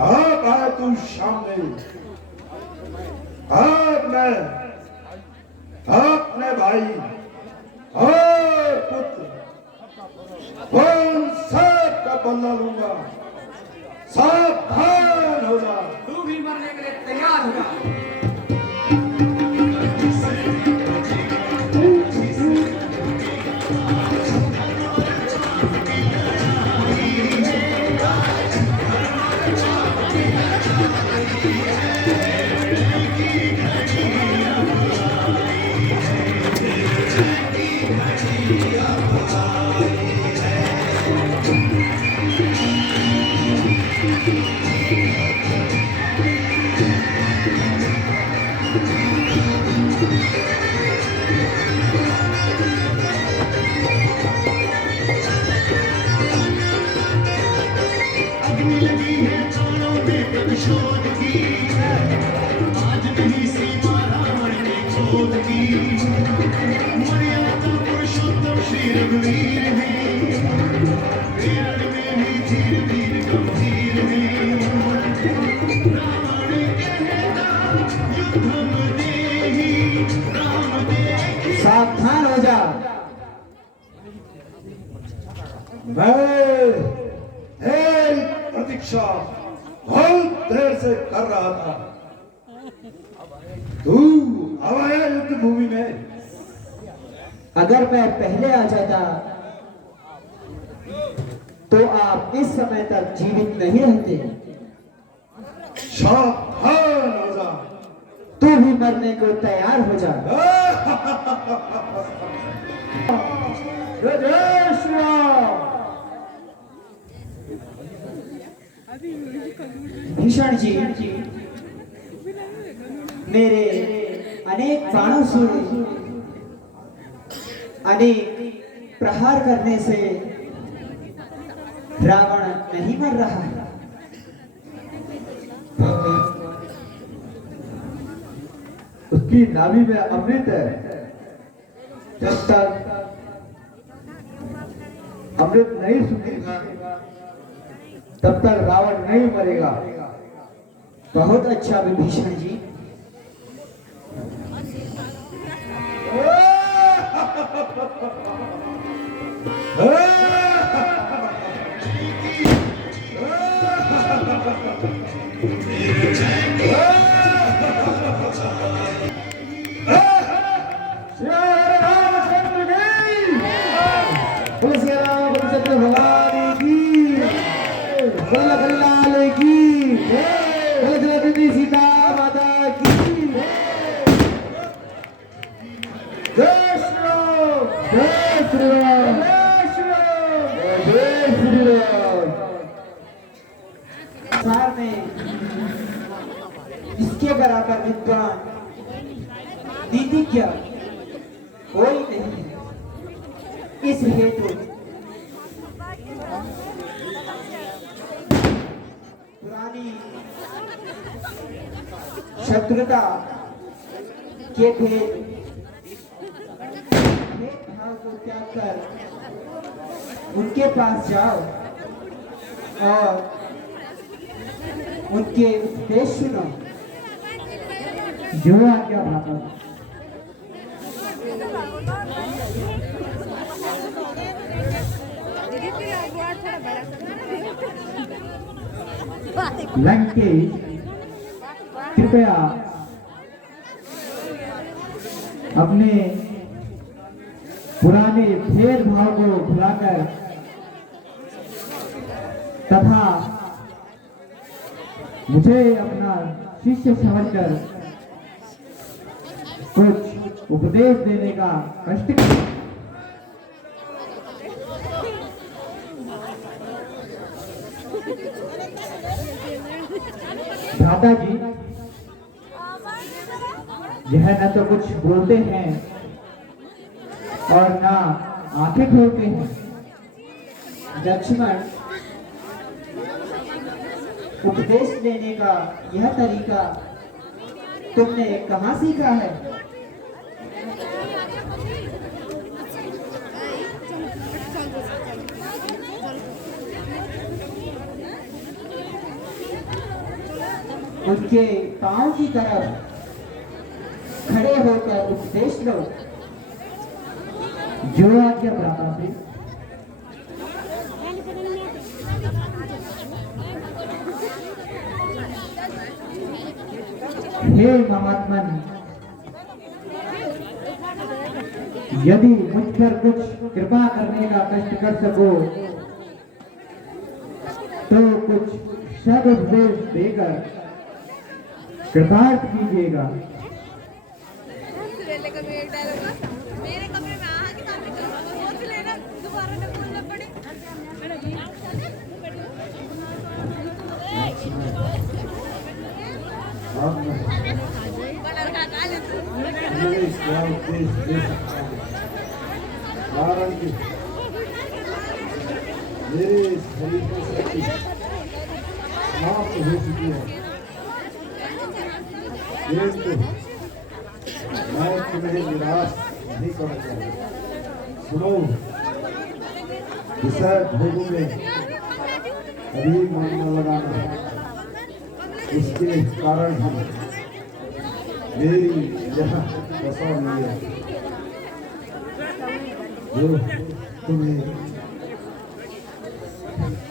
अब आए तू सामने, अब मैं अपने भाई और पुत्र उन सब का बदला लूंगा। सावधान हो जा। तू भी मरने के लिए तैयार हो जा। सावधान हो जा। मैं प्रतीक्षा बहुत देर से कर रहा था। तू अब आया युद्ध भूमि में। अगर मैं पहले आ जाता तो आप इस समय तक जीवित नहीं रहते। सावधान हो जा। तू भी मरने को तैयार हो जा। जय श्री राम। भीषण जी, मेरे अनेक प्राणों से अनेक प्रहार करने से रावण नहीं मर रहा है। उसकी नाभि में अमृत है। जब तक अमृत नहीं सूखेगा तब तक रावण नहीं मरेगा। बहुत अच्छा विभीषण जी। सीता माता की जय श्री राम। जय श्री राम। जय श्री राम। जय श्री राम। संसार में इसके बराबर विद्वान नीतिज्ञ कोई नहीं है। इस हेतु पुरानी शत्रुता के भेदभाव को त्याग कर उनके पास जाओ और उनके उपदेश सुनो। जो आज्ञा भाता। लंकेश, कृपया अपने पुराने भेदभाव को भुलाकर तथा मुझे अपना शिष्य समझकर कुछ उपदेश देने का कष्ट करें। भ्राता जी, यह न तो कुछ बोलते हैं और ना आंखें खोलते हैं। लक्ष्मण, उपदेश लेने का यह तरीका तुमने कहाँ सीखा है? उनके पांव की तरफ खड़े होकर उपदेश लो। जो आज्ञा भ्राता श्री। हे महात्मन, यदि मुझ पर कुछ कृपा करने का कष्ट कर सको तो कुछ सदुपदेश देकर कृतार्थ कीजिएगा। मेरे कमरे में आ के काम सोच लेना, दोबारा न बोलना पड़े। मेरे शरीर की शक्ति समाप्त हो चुकी है, किंतु मैं तुम्हें निराश नहीं करना चाहता। सुनो, विषय भोगों में अभी मन न लगाना, उसके कारण ही मेरी यह दशा हुई है। जो तुम्हें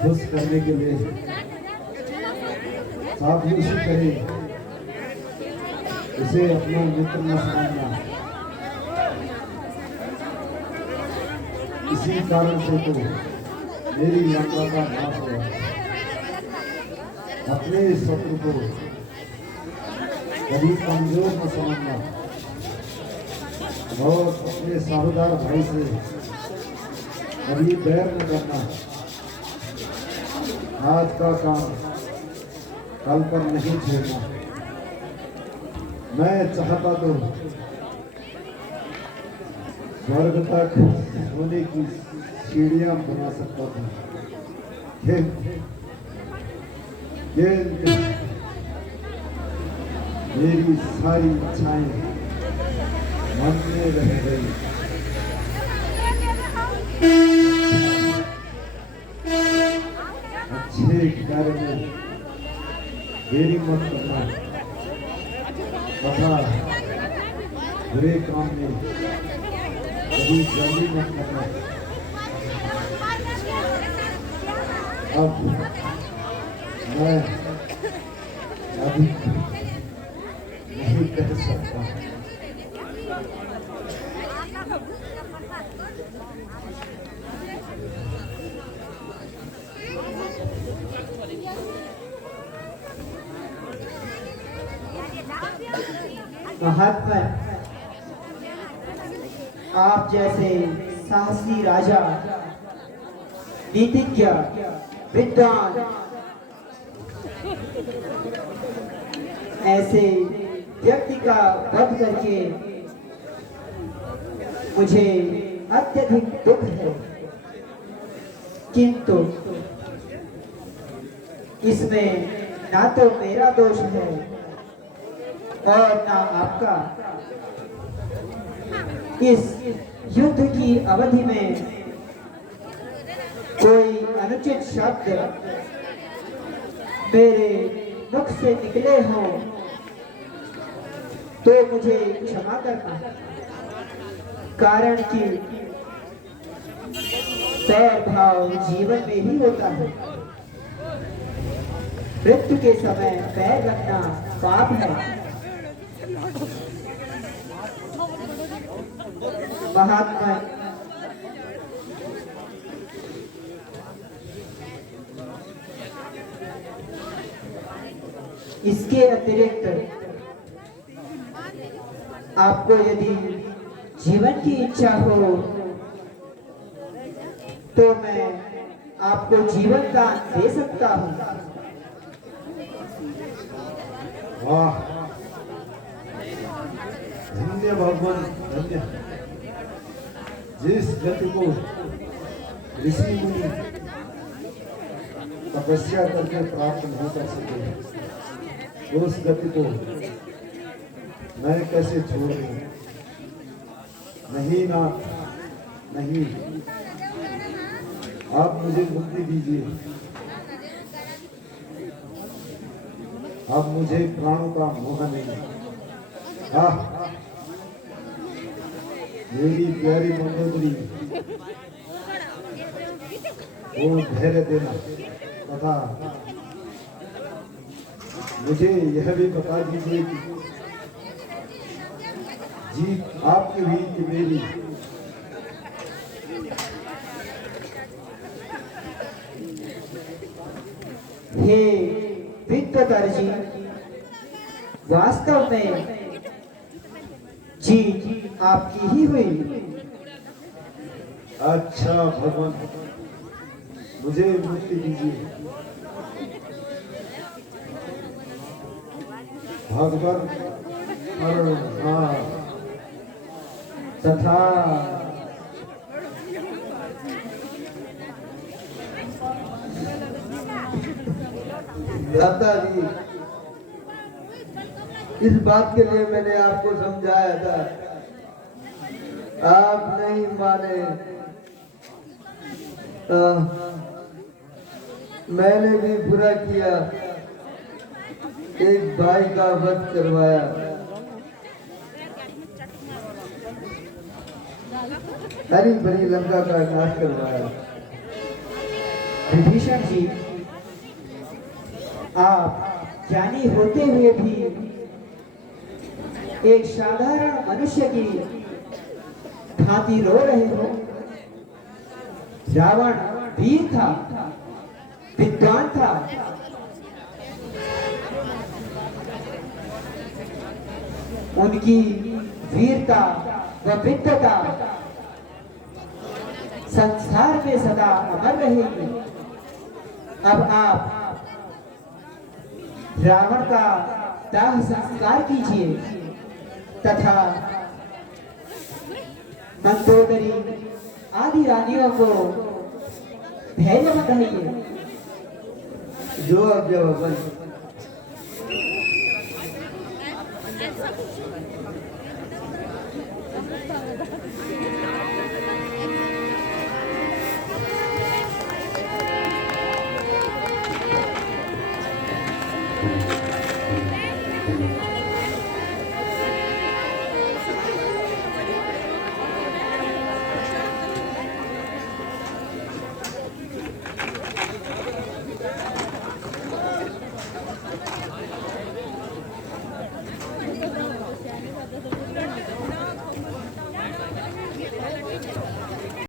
खुश करने के लिए साधुशी करे, उसे अपना मित्र न समझना। इसी कारण से तो मेरी यात्रा का नाश हुआ। अपने शत्रु को कभी कमजोर न समझना और अपने साहूदार भाई से कभी बैर न करना। आज का काम कल पर नहीं छोड़ना। मैं चाहता तो स्वर्ग तक सोने की सीढ़ियां बना सकता था, किंतु मेरी सारी इच्छाएं मन में रह गई। अच्छे कार्य में देरी मत करना तथा बुरे काम में कभी जल्दी मत करना। अब मैं अधिक नहीं कह सकता। महात्मा, आप जैसे साहसी राजा, नीतिज्ञ, विद्वान, ऐसे व्यक्ति का वध करके मुझे अत्यधिक दुख है, किंतु इसमें ना तो मेरा दोष है और ना आपका। इस युद्ध की अवधि में कोई अनुचित शब्द मेरे मुख से निकले हो तो मुझे क्षमा करना, कारण कि पैर भाव जीवन में ही होता है। मृत्यु के समय पैर रखना पाप है। महात्मा, इसके अतिरिक्त आपको यदि जीवन की इच्छा हो तो मैं आपको जीवन दान दे सकता हूँ। वाह, धन्य भगवान, धन्य। जिस गति को ऋषि मुनि तपस्या करके प्राप्त नहीं कर सके, उस गति को मैं कैसे छोड़ दूं? नहीं नाथ, नहीं, आप मुझे मुक्ति दीजिए। अब मुझे प्राणों का मोह नहीं। मेरी प्यारी मंगोदरी, वो धैर्य देना तथा मुझे यह भी बता दीजिए कि जीत आपकी हुई कि मेरी? हे विद्वदर्जी, वास्तव में जीत आपकी ही हुई। अच्छा भगवान, मुझे मुक्ति दीजिए। भगवान तथा दाता जी, इस बात के लिए मैंने आपको समझाया था, आप नहीं माने। मैंने भी बुरा किया, एक भाई का वध करवाया। हरी भरी लंका का नाश करवाया। विभीषण जी, आप ज्ञानी होते हुए भी एक साधारण मनुष्य की भांति रो रहे हो। रावण वीर था, विद्वान था, उनकी वीरता व विद्वता संसार में सदा अमर रहेगी। अब आप रावण का दाह संस्कार कीजिए तथा मंदोदरी आदि रानियों को धैर्य रहिए। जो अब